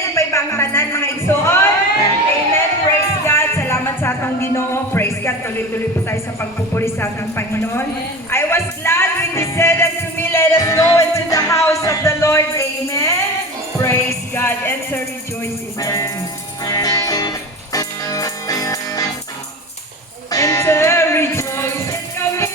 din pa ibang tanan mga igsoon. Amen. Praise God. Salamat sa atong Ginoo. Praise God. Tuloy-tuloy po tayo sa pagpupuri sa ating Panginoon. I was glad when He said unto me, let us go into the house of the Lord. Amen. Praise God. Enter, rejoice in the enter, rejoice and come in.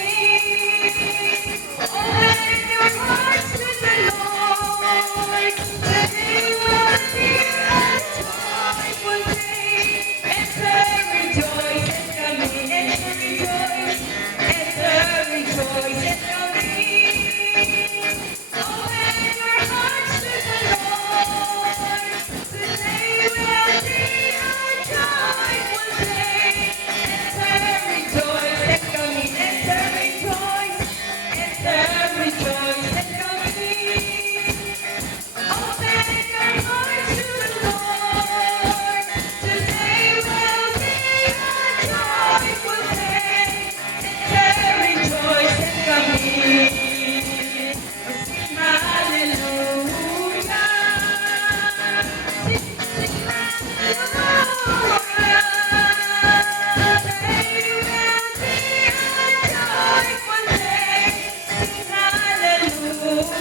Open your hearts to the Lord. Today will be a joyful day. Enter, rejoice and come in. Enter, rejoice. Enter, rejoice and come in. Open your hearts to the Lord. Today will be a joyful day. Rejoice and come in, enter, rejoice, rejoice and come in. Open your hearts to the Lord. Today will be a joyful day. Enter, rejoice and come in. Sing hallelujah. Sing hallelujah.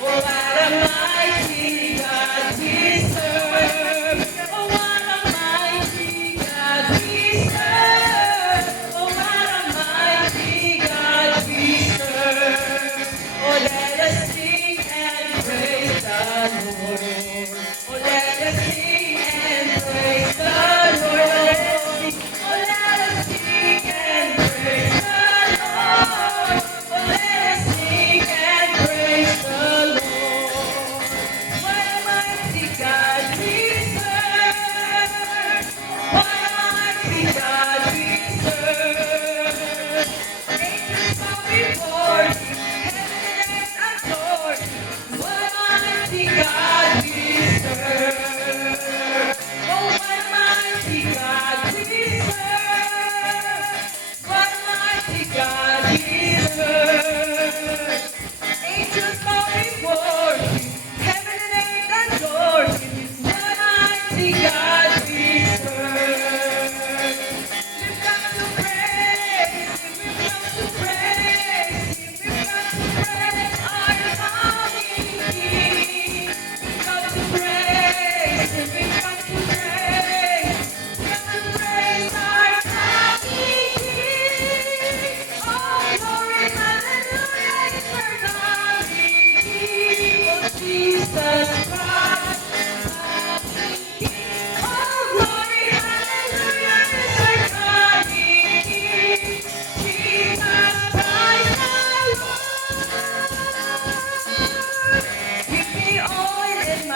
What a mighty God we serve.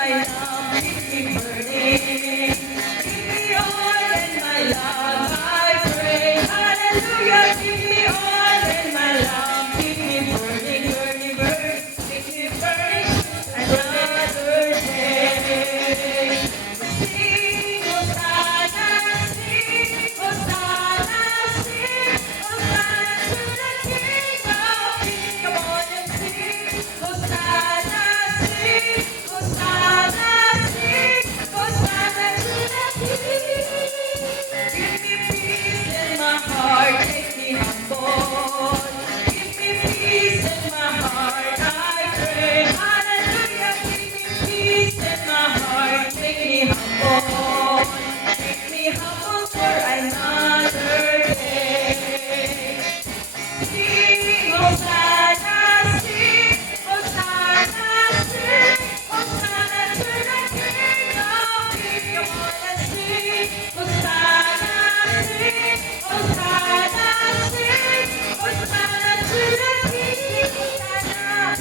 my love, keep me burning. Give me oil and my love, I pray. Hallelujah, give me oil and my love, keep me burning, burning, burning. Keep me burning another day. Sing, Hosanna, sing, Hosanna, sing, Hosanna to the King of Kings. Come on and sing, Hosanna, sing, Hosanna, sing, Hosanna to the King. Give me peace in my heart, make me humble. Give me peace in my heart, I pray. Hallelujah, give me peace in my heart, make me humble. Make me humble for another day. Sing, Hosanna, sing, Hosanna, sing, Hosanna to the King of Kings. Come on and sing, Hosanna, sing, Hosanna, sing, Hosanna to the King. Hosanna,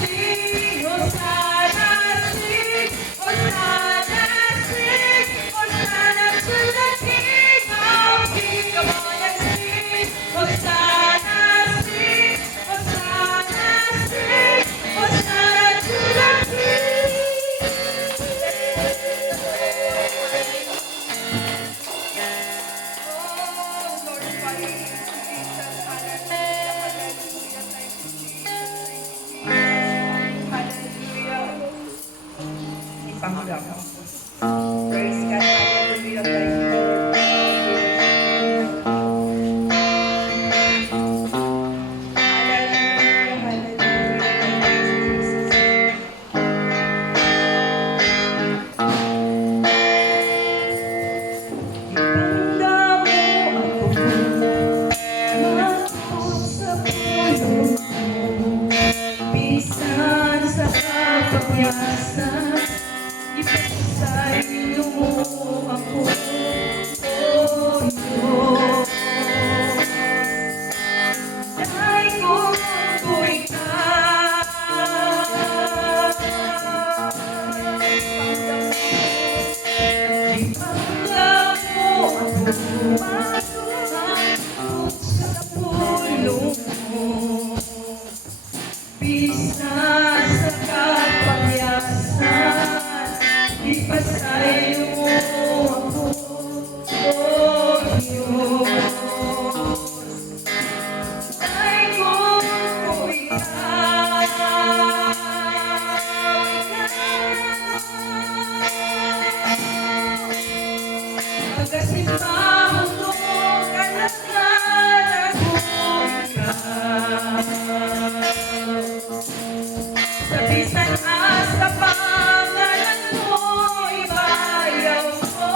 sing, Hosanna, sing, Hosanna, sing, Hosanna to the King of Kings. Come on and sing, Hosanna, sing, Hosanna, sing, Hosanna to the King. Oh, glorify you, Jesus. Hallelujah, hallelujah. Hallelujah. Ipangga mo. Praise God, hallelujah, thank you, Lord. Hallelujah, hallelujah, thank you, Jesus. Ipangga mo ako sa puso mo, bisan sa kapagyasan, ipasayo mo ako, oh Diyos. Dahil kung ako'y ipangga mo ako, masukang sa pulong mo, bisa sa kapagyasan, ipasayo mo ako, oh Diyos. Dahil kung ako'y pagkasimbahan mo, kalakaran ko ikaw. Sa bisan sa pangalan mo, ibayaw ko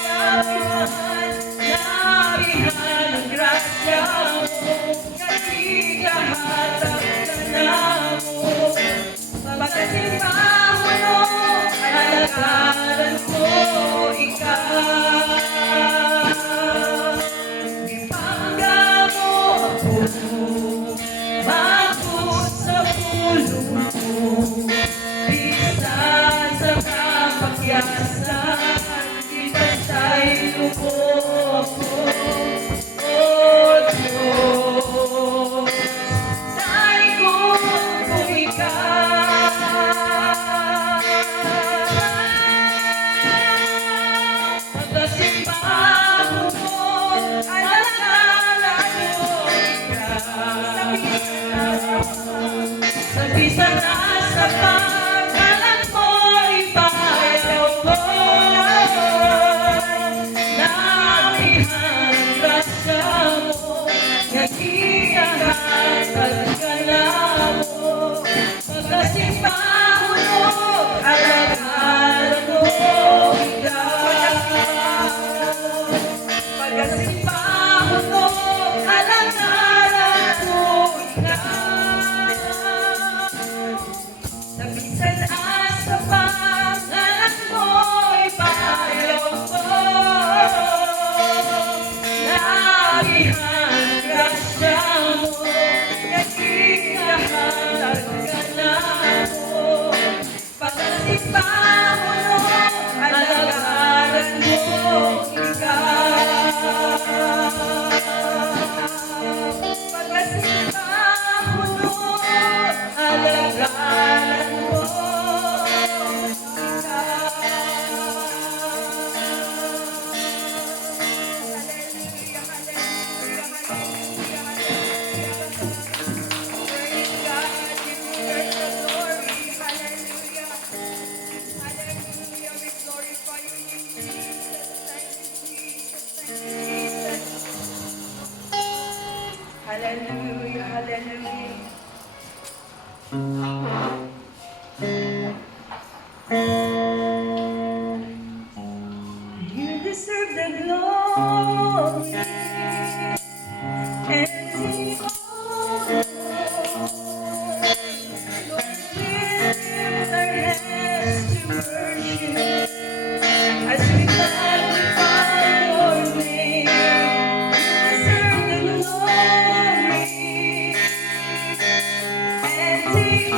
nabihan, nabihan ang grasya mo, naghigahatag ka na mo. Pagkasimbahan mo, kalakaran ko ikaw. Ipangga mo ako, bakit sa pulong mo, bisa sa kapagyasan, ipasayo mo ako, oh Diyos. Dahil kung ako'y pagkasimbahan mo, alalalaan mo ikaw. Sa bisan sa pangalan mo, ipayaw ko. Nabihan ang grasya mo, naghihahatag ka na mo. Pagkasimbahan mo, alalalaan mo ikaw. Pagkasimbahan mo, alalalaan mo ikaw. Sa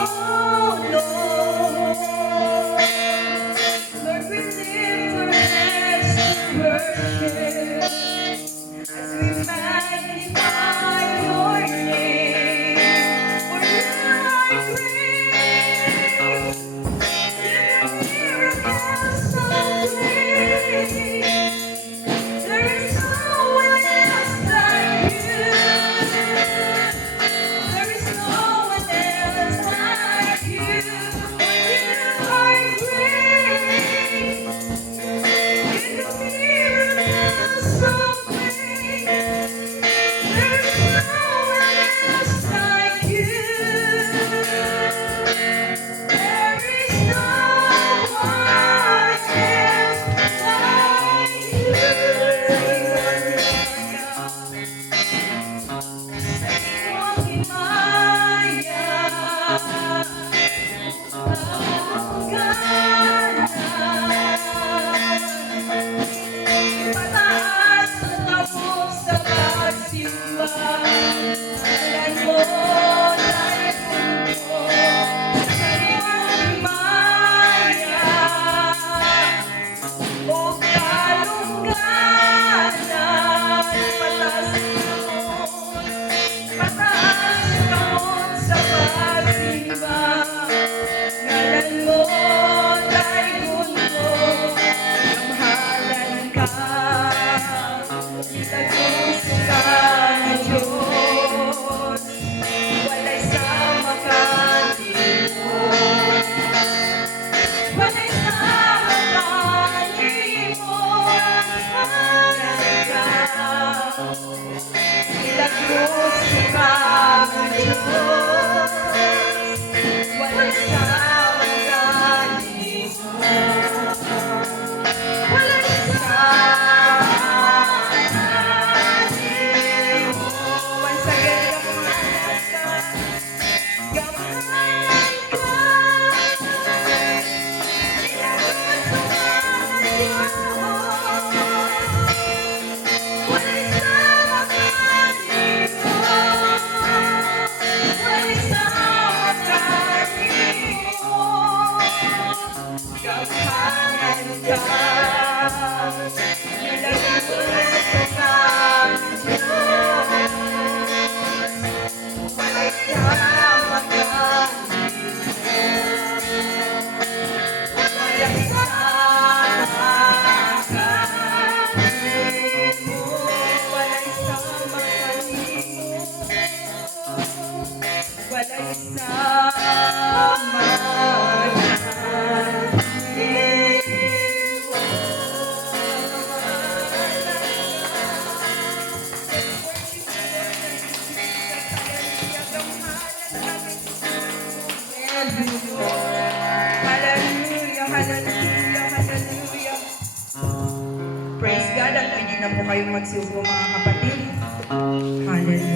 Oh Lord, Lord, we lift our hands to worship as we magnify your name. For you are great, your miracles so great. There is no one else like you. There is no one else like you. For you are great. You do miracles so great. There is no one else like you. There is no one else like you. Pataas ang lamok sa pagsimba. Ngalan mo tayo puno sa iyong himaya. O kalungganan, pataas ang lamok sa pagsimba. Ngalan mo tayo puno, namahalan ka. Itagos ka ng Diyos, walay sama kanimo. Walay sama kanimo, namahalan ka. Itagos ka ng Diyos, walay sama kanimo. Walay once again, gamahalan ka. Gamahalan ka. Itagos ka ng Diyos, walay sama kanimo. Walay sama kanimo. Gamahalan ka. Itagos ka ng Diyos, walay sama kanimo. Walay sama kanimo. Walay sama kanimo. Walay sama Hallelujah, hallelujah, hallelujah. Praise God at pwede na po kayong magsubo mga kapatid. Hallelujah.